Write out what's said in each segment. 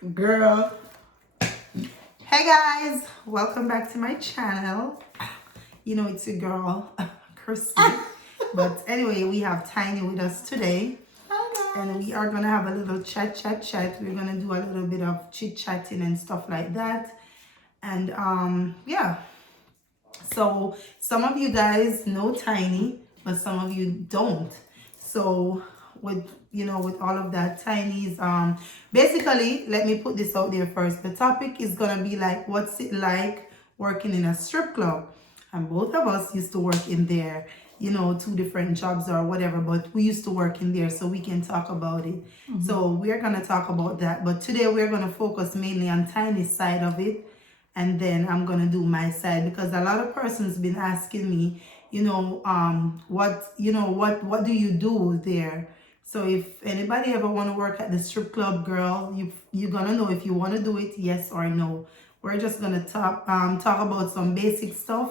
Girl. Hey guys, welcome back to my channel. You know it's your girl, Chrissy. But anyway, we have Tiny with us today. Hi guys. And we are gonna have a little chat. We're gonna do a little bit of chit-chatting and stuff like that. And yeah. So some of you guys know Tiny, but some of you don't. So with with all of that, Tiny's basically, let me put this out there first. The topic is gonna be like, what's it like working in a strip club? And both of us used to work in there, two different jobs or whatever, but we used to work in there, so we can talk about it. So we're gonna talk about that. But today we're gonna focus mainly on Tiny's side of it, and then I'm gonna do my side, because a lot of persons been asking me, what do you do there? So if anybody ever want to work at the strip club, girl, you're gonna know if you want to do it, yes or no. We're just gonna talk about some basic stuff,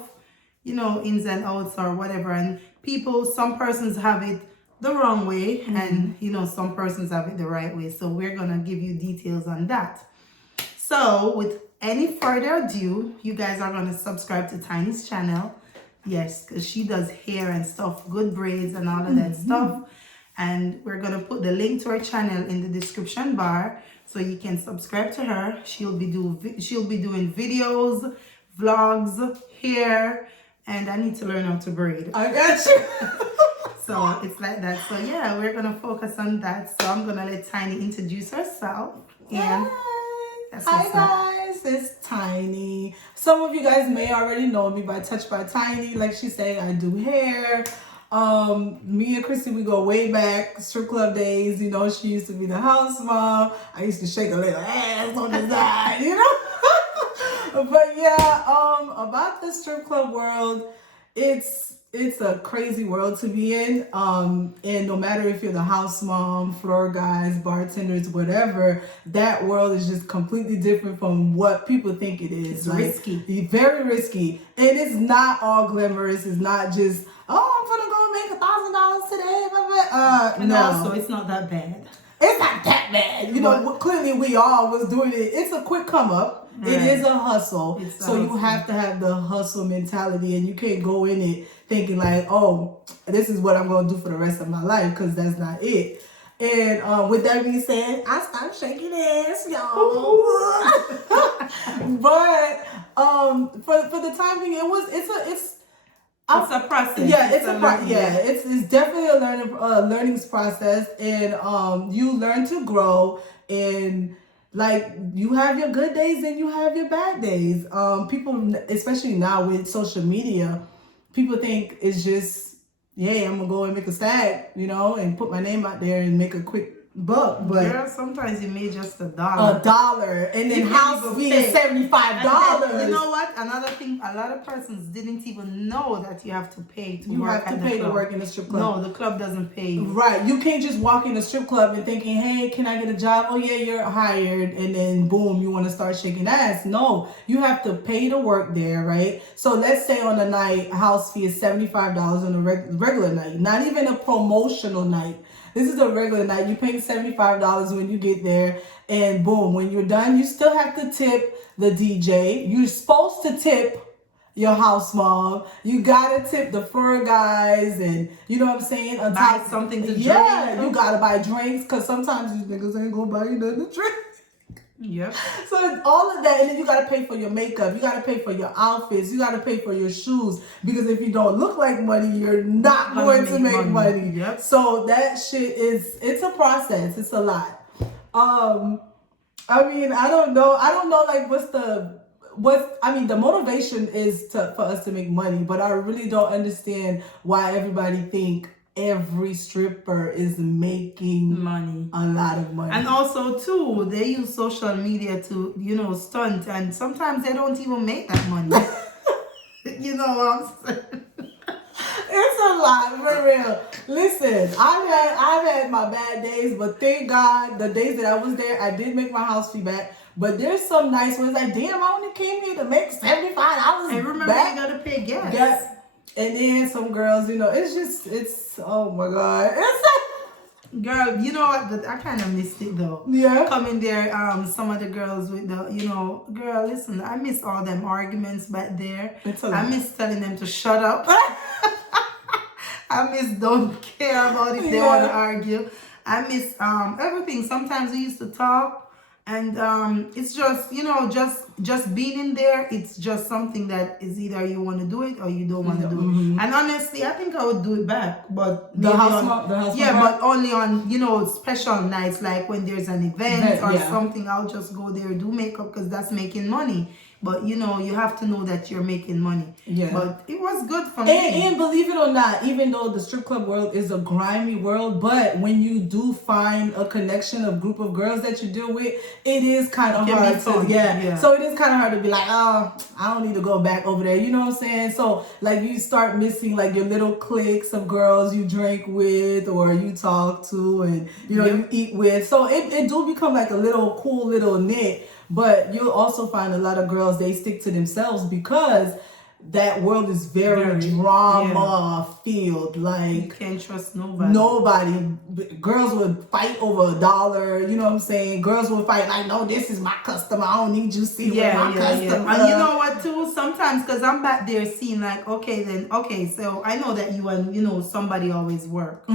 ins and outs or whatever. And some persons have it the wrong way, and some persons have it the right way. So we're gonna give you details on that. So with any further ado, you guys are gonna subscribe to Tiny's channel. Yes, because she does hair and stuff, good braids and all of that stuff. And we're gonna put the link to her channel in the description bar, so you can subscribe to her. She'll be doing videos, vlogs, hair, and I need to learn how to braid. I got you. So it's like that. So yeah, we're gonna focus on that. So I'm gonna let Tiny introduce herself. And Hi guys, it's Tiny. Some of you guys may already know me by Touched by Tiny. Like she said, I do hair. Me and Chrissy, we go way back, strip club days. She used to be the house mom. I used to shake a little ass on the side, But yeah, about the strip club world, it's a crazy world to be in. And no matter if you're the house mom, floor guys, bartenders, whatever, that world is just completely different from what people think it is. It's risky. Very risky. And it's not all glamorous. It's not just, I'm gonna go make $1,000 today. No. So it's not that bad. It's not that bad. Clearly we all was doing it. It's a quick come up. Right. It is a hustle. You have to have the hustle mentality, and you can't go in it thinking like, oh, this is what I'm going to do for the rest of my life, because that's not it. And with that being said, I start shaking ass, y'all. But for the time being, it's a process. Yeah, it's definitely a learning process, and you learn to grow, and like you have your good days and you have your bad days. People, especially now with social media, people think it's just, yeah, I'm gonna go and make a stack, and put my name out there and make a quick buck. But yeah, sometimes you made just $1. $1, and then house fee is $75. You know what? Another thing, a lot of persons didn't even know that you have to pay to work at the club. To work in the strip club. No, the club doesn't pay you. Right. You can't just walk in a strip club and thinking, hey, can I get a job? Oh yeah, you're hired, and then boom, you want to start shaking ass. No, you have to pay to work there, right? So let's say on a night, house fee is $75 on a regular night, not even a promotional night. This is a regular night. You pay $75 when you get there, and boom, when you're done, you still have to tip the DJ. You're supposed to tip your house mom. You gotta tip the floor guys, and you know what I'm saying? Buy something to drink. Yeah, you gotta buy drinks, because sometimes these niggas ain't gonna buy you nothing to drink. Yep. So all of that, and then you gotta pay for your makeup, you gotta pay for your outfits, you gotta pay for your shoes, because if you don't look like money, you're not going to make money. Yep. So that shit it's a process. It's a lot. I mean, I don't know like the motivation is for us to make money, but I really don't understand why everybody think every stripper is making money, a lot of money. And also too, they use social media to stunt, and sometimes they don't even make that money. You know what I'm saying? It's a lot, for real. Listen, I've had my bad days, but thank God the days that I was there, I did make my house fee back. But there's some nice ones like, damn, I only came here to make $75 and remember, back. you gotta pay gas. Yes. And then some girls, it's oh my God. It's like, Girl, you know what? But I kind of missed it though. Yeah. Coming there, some of the girls with the, girl, listen, I miss all them arguments back there. It's a I lot. miss telling them to shut up. I miss don't care about if they Yeah. want to argue. I miss everything. Sometimes we used to talk. And it's just, just being in there, it's just something that is either you want to do it or you don't want to do it. And honestly, I think I would do it back. But The maybe house yeah, party? but only on, special nights, like when there's an event or Yeah. something, I'll just go there, do makeup because that's making money. But, you have to know that you're making money. Yeah. But it was good for me. And believe it or not, even though the strip club world is a grimy world, but when you do find a connection, a group of girls that you deal with, it is kind of It can hard be fun. to, Yeah. So it is kind of hard to be like, oh, I don't need to go back over there. You know what I'm saying? So like you start missing like your little cliques of girls you drink with or you talk to and, you eat with. So it do become like a little cool little knit. But you'll also find a lot of girls, they stick to themselves because that world is very drama filled. Like You can't trust nobody. Nobody. Girls would fight over $1. You know what I'm saying? Girls would fight like, no, this is my customer. I don't need you see my customer. And you know what too? Sometimes, because I'm back there seeing like, so I know that you and somebody always work.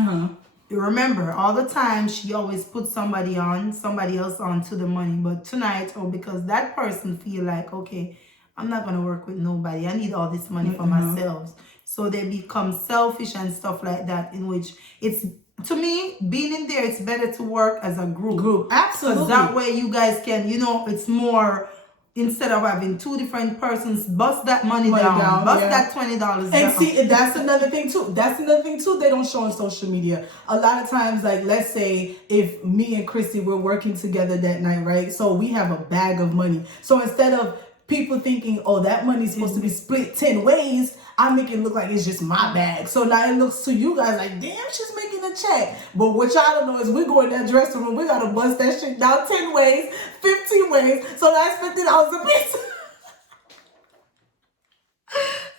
Remember, all the time she always puts somebody else on to the money. But tonight, because that person feel like, okay, I'm not gonna work with nobody. I need all this money for myself. So they become selfish and stuff like that. In which it's, to me, being in there, it's better to work as a group. Absolutely. Because that way you guys can, it's more. Instead of having two different persons, bust that money down, bust that $20 down. And see, that's another thing too. They don't show on social media. A lot of times, like let's say if me and Christy were working together that night, right? So we have a bag of money. So instead of people thinking, oh, that money's supposed to be split 10 ways, I make it look like it's just my bag. So now it looks to you guys like, damn, she's making a check. But what y'all don't know is we go in that dressing room, we gotta bust that shit down 10 ways, 15 ways. So that's $50 a piece.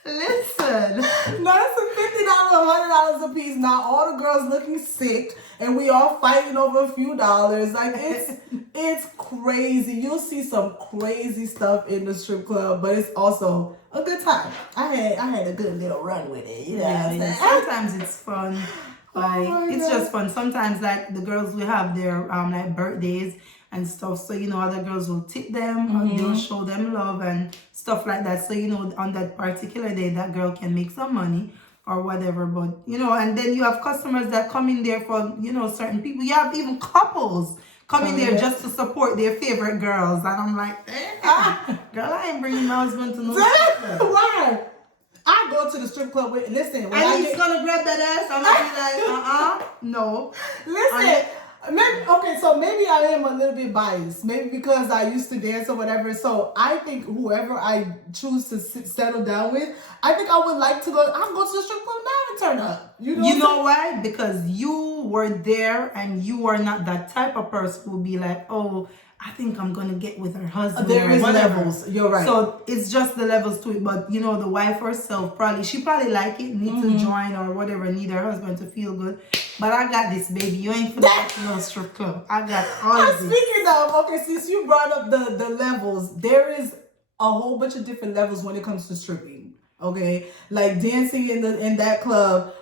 Listen. Now that's a $50, $100 a piece. Now all the girls looking sick and we all fighting over a few dollars. Like it's crazy. You'll see some crazy stuff in the strip club, but it's also a good time. I had a good little run with it. You know what I'm saying? Sometimes it's fun. Like it's God. just fun. Sometimes like the girls will have their like birthdays and stuff. So other girls will tip them and they'll show them love and stuff like that. So on that particular day that girl can make some money or whatever. But and then you have customers that come in there for certain people. You have even couples come in there just to support their favorite girls. And I'm like, girl, I ain't bringing my husband to no strip club. Why? I go to the strip club with, listen. And he's gonna grab that ass. I'm gonna be like, no. Listen. Maybe I am a little bit biased. Maybe because I used to dance or whatever. So I think whoever I choose to settle down with, I think I would like to go. I'll go to the strip club now and turn up. You know why? Because you were there and you are not that type of person who will be like, oh, I think I'm gonna get with her husband. There is levels. You're right. So it's just the levels to it. But the wife herself she probably like it, need to join or whatever, need her husband to feel good. But I got this, baby. You ain't finna go to no strip club. I got all of this. Speaking of, since you brought up the levels, there is a whole bunch of different levels when it comes to stripping. Okay, like dancing in that club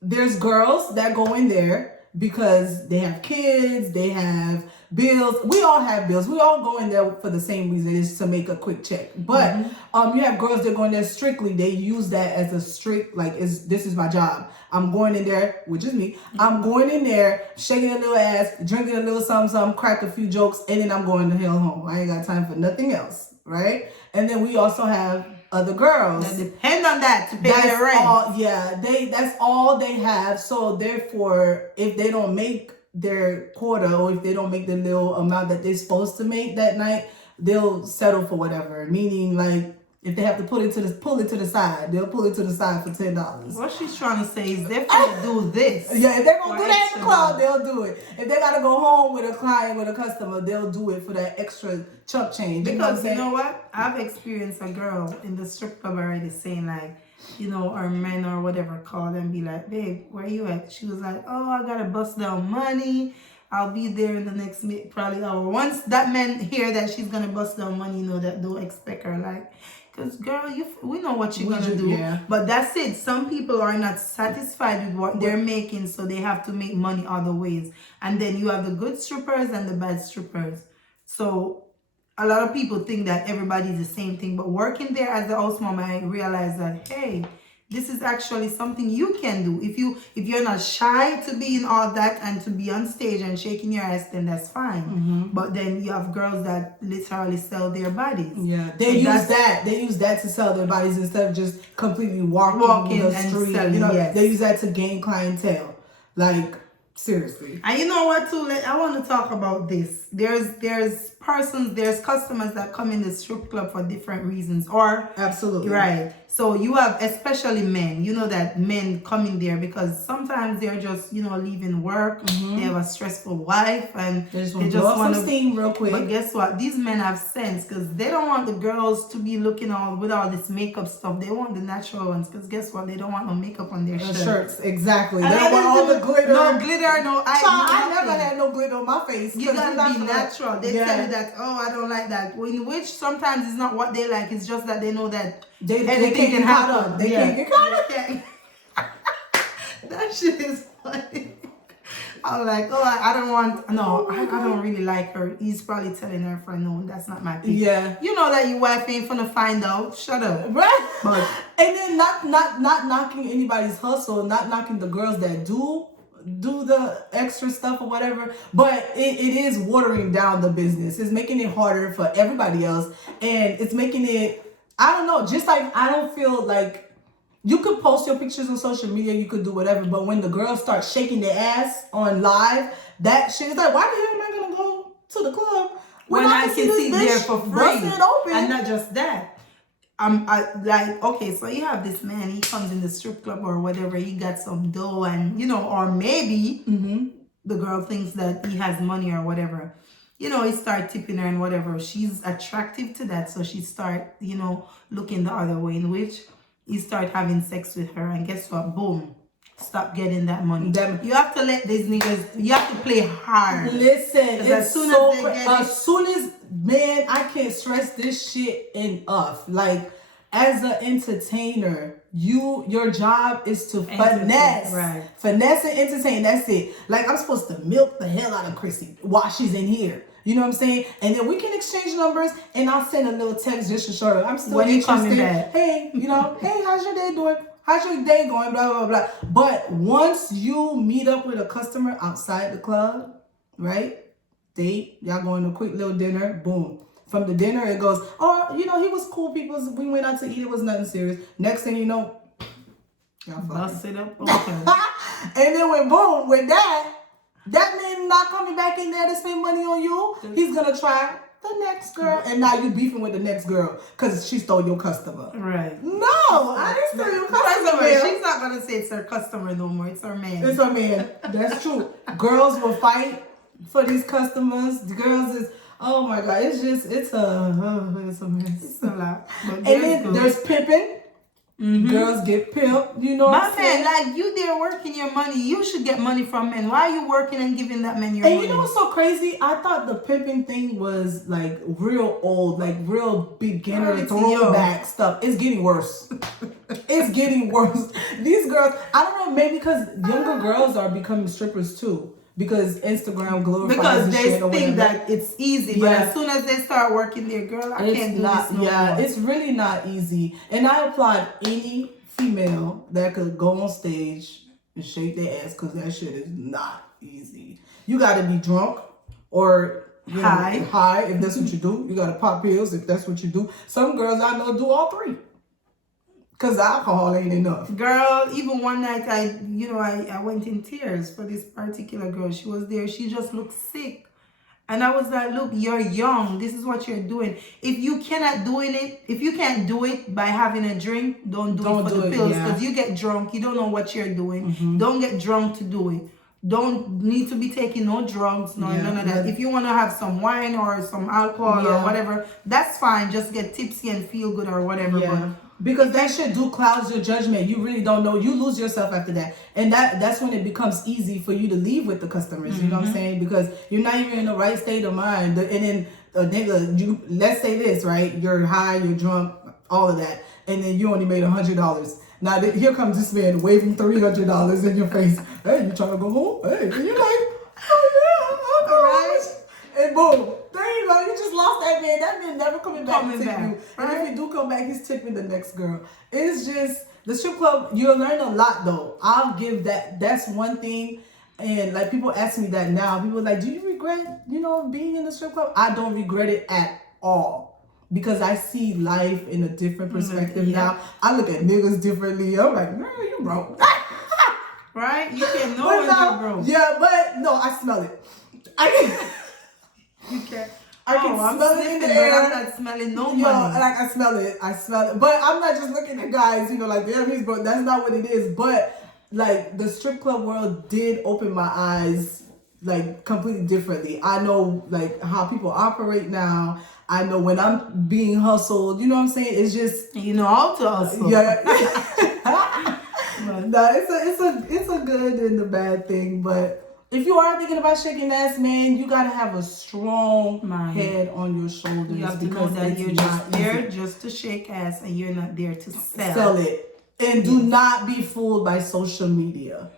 there's girls that go in there because they have kids, they have bills. We all have bills. We all go in there for the same reason, is to make a quick check. But you have girls that go in there strictly. They use that as a strict, this is my job. I'm going in there, which is me. I'm going in there, shaking a little ass, drinking a little something, crack a few jokes, and then I'm going the hell home. I ain't got time for nothing else, right? And then we also have other girls that depend on that to pay their rent. That's all they have. So therefore, if they don't make their quota or if they don't make the little amount that they're supposed to make that night, they'll settle for whatever. Meaning, like, if they have to pull it to the side, they'll pull it to the side for $10. What she's trying to say is they're gonna do this. Yeah, if they're gonna do that in the club, they'll do it. If they gotta go home with a client, with a customer, they'll do it for that extra chump change. Because you know what? I've experienced a girl in the strip club already saying like, you know, or men or whatever called and be like, babe, where you at? She was like, oh, I gotta bust down money. I'll be there in the next probably hour. Once that man hear that she's gonna bust down money, you know that don't expect her like, cause girl, we know what you're gonna do. Yeah. But that's it. Some people are not satisfied with what they're making, so they have to make money other ways. And then you have the good strippers and the bad strippers. So a lot of people think that everybody's the same thing, but working there as the house mom, I realized that, hey, this is actually something you can do. If you're not shy to be in all that and to be on stage and shaking your ass, then that's fine. But then you have girls that literally sell their bodies. Yeah, they use that to sell their bodies instead of just completely walking the and selling. selling, You know, yes. they use that to gain clientele. Like, seriously. And you know what too? I want to talk about this. There's customers that come in the strip club for different reasons, or Absolutely. right. So you have especially men. You know that men come in there because sometimes they're just, you know, leaving work. They have a stressful wife and They just want to blow off some steam real quick. But guess what? These men have sense because they don't want the girls to be looking with all this makeup stuff. They want the natural ones because guess what? They don't want no makeup on their shirts. Exactly. And they don't want all the glitter. No glitter, no eye. I never had no glitter on my face. You gotta be natural. They tell you that, oh, I don't like that. In which sometimes it's not what they like. It's just that they know that they can't get caught up. They can't get caught up. That shit is funny. I'm like, oh, I don't really like her. He's probably telling her friend, no, that's not my thing. Yeah. You know that your wife ain't finna find out. Shut up. Right. And then not knocking anybody's hustle, not knocking the girls that do the extra stuff or whatever, but it is watering down the business. It's making it harder for everybody else, and it's making it, I don't know, just like I don't feel like you could post your pictures on social media, you could do whatever, but when the girls start shaking their ass on live, that shit is like, why the hell am I gonna go to the club when I can see there for free? It open. And not just that. Okay, so you have this man, he comes in the strip club or whatever, he got some dough and, you know, or maybe the girl thinks that he has money or whatever. You know, he start tipping her and whatever. She's attractive to that, so she start, you know, looking the other way, in which he start having sex with her, and guess what? Boom. Stop getting that money. You have to let these niggas, you have to play hard. Listen, as soon as, man, I can't stress this shit enough. Like, as an entertainer, your job is to finesse. Right. Finesse and entertain, that's it. Like, I'm supposed to milk the hell out of Chrissy while she's in here. You know what I'm saying? And then we can exchange numbers, and I'll send a little text just to show her I'm still interested. Hey, you know, hey, how's your day doing? How's your day going? Blah, blah, blah. But once you meet up with a customer outside the club, right? Date, y'all going to a quick little dinner, boom. From the dinner, it goes, oh, you know, he was cool people. We went out to eat. It was nothing serious. Next thing you know, y'all bust it up. Okay. And then when boom, with that man not coming back in there to spend money on you, he's going to try the next girl. And now you beefing with the next girl because she stole your customer. Right. No, I didn't steal your customer. She's not going to say it's her customer no more. It's her man. It's her man. That's true. Girls will fight for these customers. The girls is, oh my God, it's a mess. It's a lot. And then there's pimping. Girls get pimped, you know what I'm saying? Like, you there working your money. You should get money from men. Why are you working and giving that man your money? And you know what's so crazy? I thought the pimping thing was like real old, like real beginner throwback stuff. It's getting worse. It's getting worse. These girls, I don't know, maybe because younger girls are becoming strippers too. Because Instagram glorifies because they shit think that it's easy, but as soon as they start working there, girl, I can't do this no more. It's really not easy. And I applaud any female that could go on stage and shake their ass, because that shit is not easy. You got to be drunk or high if that's what you do. You got to pop pills if that's what you do. Some girls I know do all three. Because alcohol ain't enough. Girl, even one night I went in tears for this particular girl. She was there. She just looked sick. And I was like, look, you're young. This is what you're doing. If you can't do it by having a drink, don't do it for the pills. Because you get drunk. You don't know what you're doing. Don't get drunk to do it. Don't need to be taking no drugs, none of that. If you want to have some wine or some alcohol or whatever, that's fine. Just get tipsy and feel good or whatever. But Because that shit do clouds your judgment. You really don't know. You lose yourself after that. And that's when it becomes easy for you to leave with the customers. You know what I'm saying? Because you're not even in the right state of mind. And then a nigga, let's say this, right? You're high, you're drunk, all of that. And then you only made $100. Now here comes this man waving $300 in your face. Hey, you trying to go home? Hey, and you're like, oh yeah, all right. And boom, there you go. You just lost that man. That man never coming back to tip you. Right? And if he do come back, he's tipping the next girl. It's just the strip club. You'll learn a lot though. I'll give that. That's one thing. And like people ask me that now. People are like, do you regret, being in the strip club? I don't regret it at all. Because I see life in a different perspective now. I look at niggas differently. I'm like, man, you broke. Right? You can know when you're broke. Yeah, but no, I smell it. You can. I can smell it in the air. I'm not smelling no money. Like I smell it. But I'm not just looking at guys, like damn, he's broke. That's not what it is. But like the strip club world did open my eyes like completely differently. I know like how people operate now. I know when I'm being hustled. You know what I'm saying? It's just you know how to hustle. Yeah. No, it's a good and a bad thing, but. If you are thinking about shaking ass, man, you gotta have a strong head on your shoulders. You have to know that you're just there just to shake ass and you're not there to sell it. And do not be fooled by social media.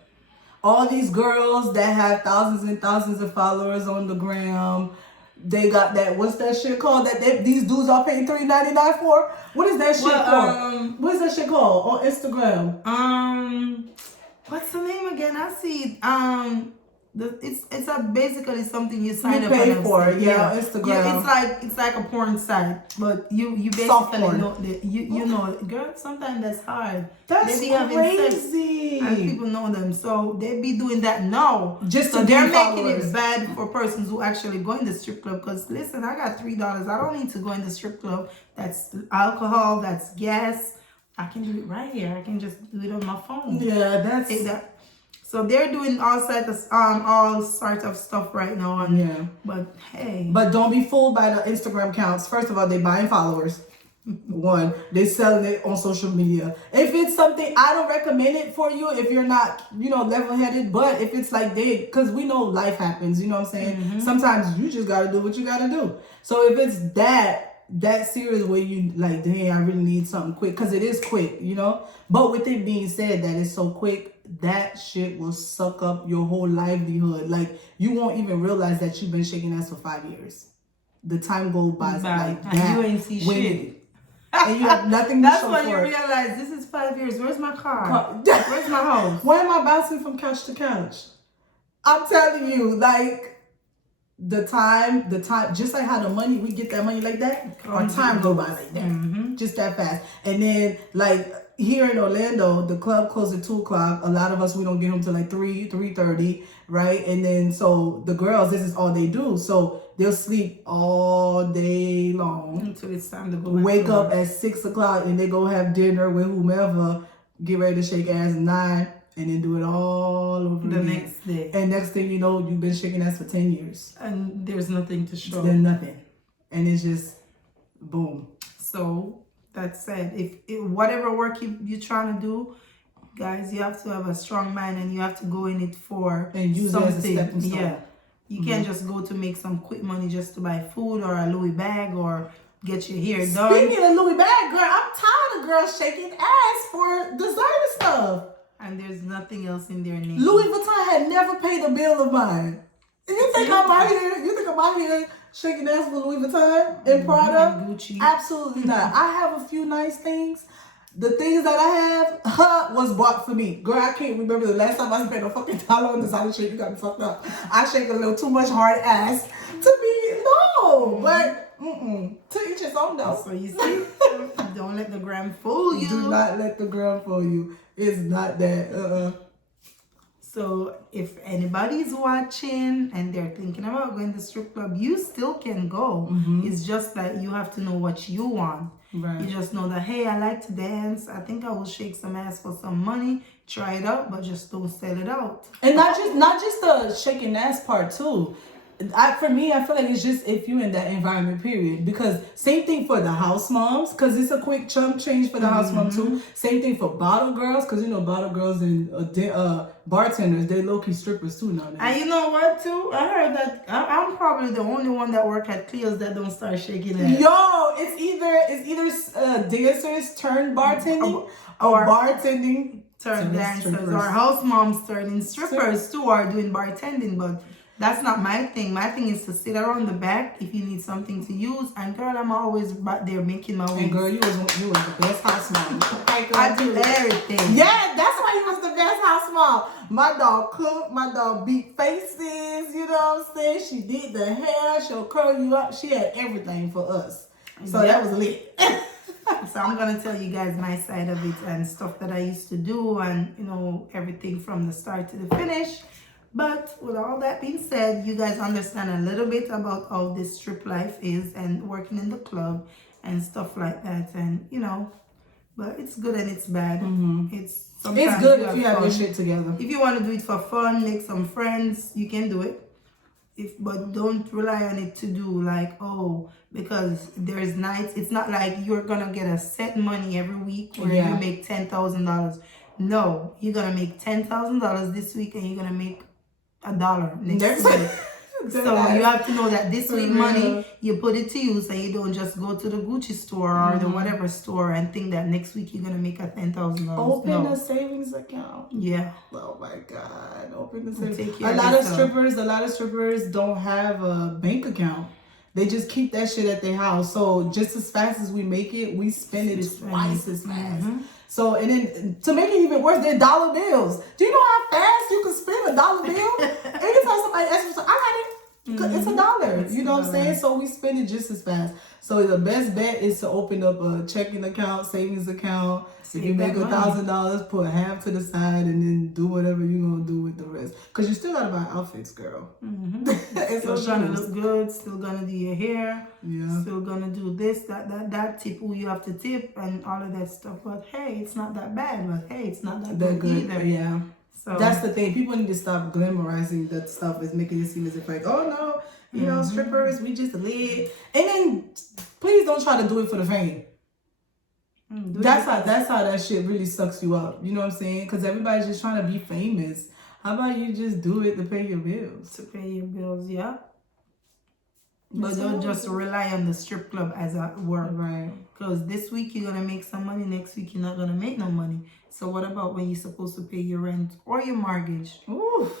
All these girls that have thousands and thousands of followers on the gram, they got that, what's that shit called? These dudes are paying $3.99 for? What is that shit called? What is that shit called on Instagram? What's the name again? I see it. It's basically something you sign up pay for. Instagram. Yeah, it's like a porn site, but you basically know that you know, girl. Sometimes that's hard. That's crazy. And people know them, so they be doing that now. So they're making it bad for persons who actually go in the strip club. Because listen, I got $3. I don't need to go in the strip club. That's alcohol. That's gas. I can do it right here. I can just do it on my phone. Yeah, So they're doing all sorts of stuff right now. But hey. But don't be fooled by the Instagram accounts. First of all, they buying followers. One, they selling it on social media. If it's something, I don't recommend it for you if you're not, level-headed. But if it's like because we know life happens, you know what I'm saying? Sometimes you just gotta do what you gotta do. So if it's that serious where you like, dang, I really need something quick, because it is quick, But with it being said that it's so quick, that shit will suck up your whole livelihood. Like, you won't even realize that you've been shaking ass for 5 years. The time goes by like that. And you ain't see shit. And you have nothing to show for it. That's when you realize this is 5 years. Where's my car? Where's my house? Why am I bouncing from couch to couch? I'm telling you, like, the time, just like how the money, we get that money like that, our time go by like that. Just that fast. And then, like, here in Orlando, the club closes at 2:00. A lot of us, we don't get home till like 3:30, right? And then, so the girls, this is all they do. So they'll sleep all day long. Until it's time to go wake up at 6:00 and they go have dinner with whomever, get ready to shake ass at 9, and then do it all over the again. next day. And next thing you know, you've been shaking ass for 10 years. And there's nothing to show. There's nothing. And it's just, boom. So, that said, if whatever work you're trying to do, guys, you have to have a strong mind and you have to go in it for and use something. it as a stepping stone. Yeah. You can't just go to make some quick money just to buy food or a Louis bag or get your hair done. Speaking of Louis bag, girl, I'm tired of girls shaking ass for designer stuff. And there's nothing else in their name. Louis Vuitton had never paid a bill of mine. And you think I'm out here shaking ass for Louis Vuitton and Prada? And Gucci? Absolutely not. I have a few nice things. The things that I have was bought for me. Girl, I can't remember the last time I spent a fucking dollar on designer shit. You got me fucked up. I shake a little too much hard ass to be, but to each his own though. So you see, don't let the gram fool you. Do not let the gram fool you. It's not that. So if anybody's watching and they're thinking about going to the strip club, you still can go. It's just that you have to know what you want. Right. You just know that, hey, I like to dance. I think I will shake some ass for some money. Try it out, but just don't sell it out. And not just the shaking ass part too. For me, I feel like it's just if you're in that environment, period. Because same thing for the house moms, because it's a quick chunk change for the house mom too. Same thing for bottle girls, because bottle girls and bartenders, they low key strippers too nowadays. And you know what too? I heard that I'm probably the only one that work at Cleo's that don't start shaking it. Yo, it's either dancers turn bartending or bartending turn dancers, or house moms turning strippers too, or doing bartending. But that's not my thing. My thing is to sit around the back if you need something to use. And girl, I'm always back there making my way. And girl, you was the best house mom. I do everything. Yeah, that's why you was the best house mom. My dog cooked, my dog beat faces, you know what I'm saying? She did the hair, she'll curl you up. She had everything for us. So that was lit. So I'm gonna tell you guys my side of it and stuff that I used to do, and everything from the start to the finish. But with all that being said, you guys understand a little bit about how this strip life is and working in the club and stuff like that. And but it's good and it's bad. It's good if you have your shit together. If you want to do it for fun, make some friends, you can do it. But don't rely on it to do because there's nights. It's not like you're gonna get a set money every week where you make $10,000. No, you're gonna make $10,000 this week and you're gonna make $1 next week. So you have to know that this week money, you put it to use, and you don't just go to the Gucci store or the whatever store and think that next week you're gonna make a $10,000. Open a savings account. Yeah. Oh my God. Open the savings. Take care a lot of strippers don't have a bank account. They just keep that shit at their house. So just as fast as we make it, we spend it twice as fast. So, and then to make it even worse, they're dollar bills. Do you know how fast you can spend $1 bill? Anytime somebody asks for something, I got it. It's $1. You know what I'm saying? So we spend it just as fast. So the best bet is to open up a checking account, savings account. If you make $1,000, put half to the side and then do whatever you're going to do with the rest. Because you still got to buy outfits, girl. Still gonna look good, still gonna do your hair, yeah. Still gonna do this, that, tip who you have to tip and all of that stuff. But hey, it's not that bad. But hey, it's not that good either. Yeah. So that's the thing. People need to stop glamorizing that stuff, is making it seem as if oh no, strippers, we just lit. And then please don't try to do it for the fame. That's how that shit really sucks you up. You know what I'm saying? Because everybody's just trying to be famous. How about you just do it to pay your bills? To pay your bills, yeah. But don't just rely on the strip club as a work. Right. Because this week you're going to make some money, next week you're not going to make no money. So what about when you're supposed to pay your rent or your mortgage? Oof.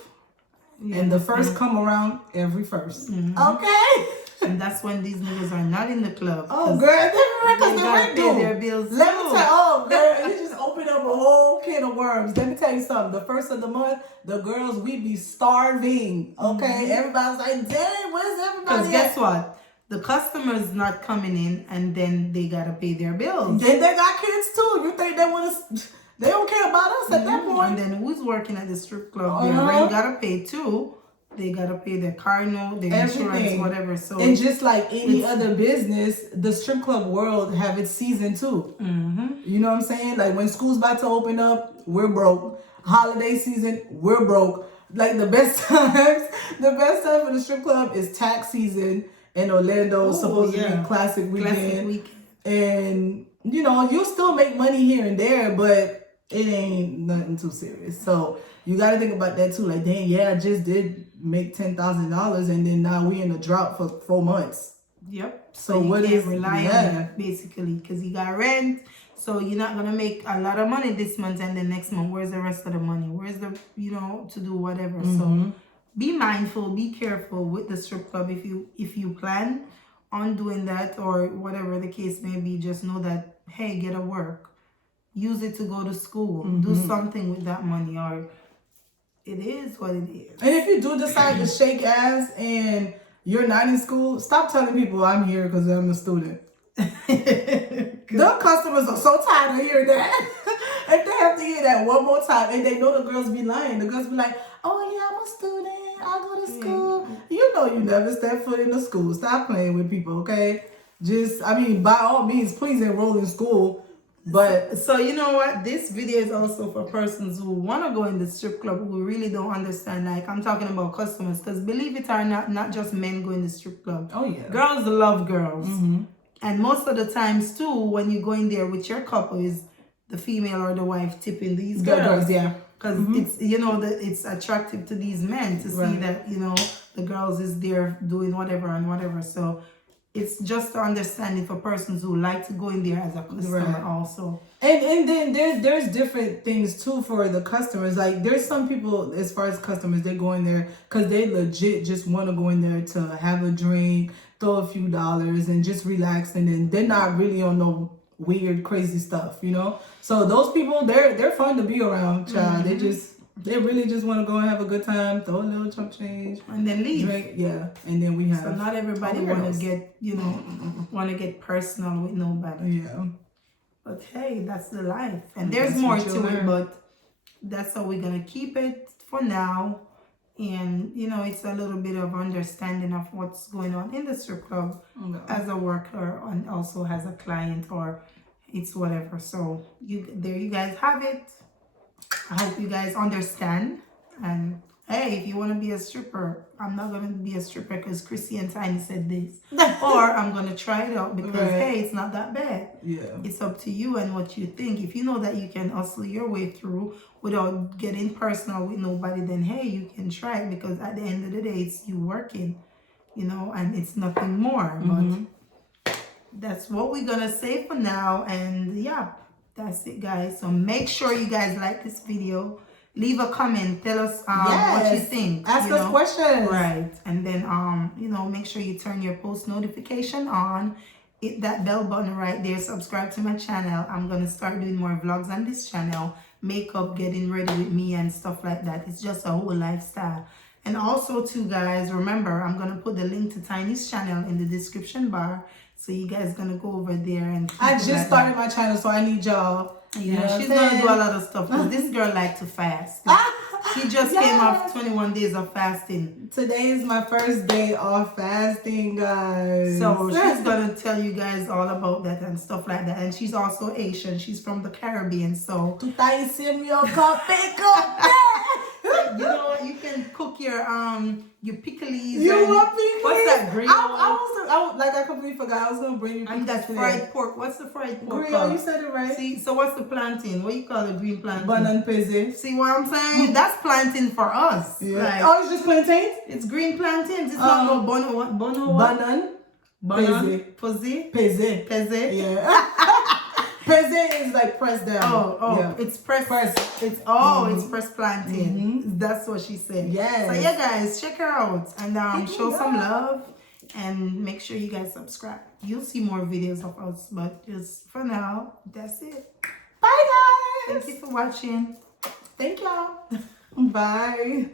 And the first come around every first. Okay. And that's when these niggas are not in the club. Oh, girl, because they rent pay their bills too. Let me tell you, oh, girl, you just open up a whole can of worms. Let me tell you something. The first of the month, the girls, we be starving. Okay? Everybody's like, dang, where's everybody? Because guess what? The customer's not coming in, and then they gotta pay their bills. Then they got kids too. You think they want to? They don't care about us at that point. And then who's working at the strip club? Their rent gotta pay too. They gotta pay their car note, their insurance, whatever. So and just like any other business, the strip club world have its season too. You know what I'm saying? Like when school's about to open up, we're broke. Holiday season, we're broke. Like the best time for the strip club is tax season in Orlando. Supposed to be classic weekend. And you'll still make money here and there, but it ain't nothing too serious. So you got to think about that too. Like, dang, I just did make $10,000, and then now we in a drought for 4 months. Yep. So what is rely on that basically, because you got rent. So you're not gonna make a lot of money this month, and the next month, where's the rest of the money? Where's the to do whatever? So be mindful, be careful with the strip club. If you plan on doing that or whatever the case may be, just know that hey, get a work, use it to go to school, do something with that money, or it is what it is. And if you do decide to shake ass and you're not in school, stop telling people I'm here because I'm a student. The customers are so tired of hearing that. If they have to hear that one more time, and they know the girls be lying, the girls be like, oh yeah, I'm a student, I go to school. You never step foot in the school. Stop playing with people, okay? By all means, please enroll in school. But So you know what? This video is also for persons who want to go in the strip club who really don't understand. Like I'm talking about customers, because believe it or not just men go in the strip club. oh yeah, Girls love girls, mm-hmm. and most of the times too, when you go in there with your couple, is the female or the wife tipping these girls. yeah. Because it's it's attractive to these men to see that the girls is there doing whatever and whatever. So it's just to understanding for persons who like to go in there as a customer also. And then there's different things too for the customers. Like there's some people, as far as customers, they go in there because they legit just want to go in there to have a drink, throw a few dollars, and just relax. And then they're not really on no weird, crazy stuff, So those people, they're fun to be around, child. They really just want to go and have a good time, throw a little chump change, and then leave. Drink, and then we have. So not everybody want to get want to get personal with nobody. Yeah. But hey, that's the life, and there's more to it. But that's how we're gonna keep it for now. And it's a little bit of understanding of what's going on in the strip club as a worker and also as a client, or it's whatever. So there you guys have it. I hope you guys understand. And hey, if you want to be a stripper, I'm not going to be a stripper because Chrissy and Tiny said this. Or I'm going to try it out because, hey, it's not that bad. Yeah. It's up to you and what you think. If you know that you can hustle your way through without getting personal with nobody, then, hey, you can try it, because at the end of the day, it's you working, and it's nothing more. But that's what we're going to say for now. And, yeah, that's it, guys. So make sure you guys like this video. Leave a comment. Tell us what you think. Ask us questions. Right. And then make sure you turn your post notification on. Hit that bell button right there. Subscribe to my channel. I'm gonna start doing more vlogs on this channel. Makeup, getting ready with me and stuff like that. It's just a whole lifestyle. And also too, guys, remember I'm gonna put the link to Tiny's channel in the description bar. So you guys gonna go over there and I just started my channel, so I need y'all. Yeah, she's gonna do a lot of stuff. This girl like to fast. She just came off 21 days of fasting. Today is my first day of fasting, guys. So she's gonna tell you guys all about that and stuff like that. And she's also Asian. She's from the Caribbean. So you know what? You can cook your pickles. You want pickles? What's that? Green? I completely forgot. I was gonna bring you pickles. And that fried pork. What's the fried pork? Grill, you said it right. See, so what's the plantain? What you call the green plantain? Banan peze. See what I'm saying? That's plantain for us. Yeah. Like, oh, it's just plantains? It's green plantains. It's not no bono. What? Bono what? Banan. Peze. Peze. Yeah. Peze is like pressed down. Oh, yeah. It's pressed. It's pressed plantain. That's what she said. Yes. So yeah, guys, check her out and show some love and make sure you guys subscribe. You'll see more videos of us, but just for now, that's it. Bye, guys. Thank you for watching. Thank y'all. Bye.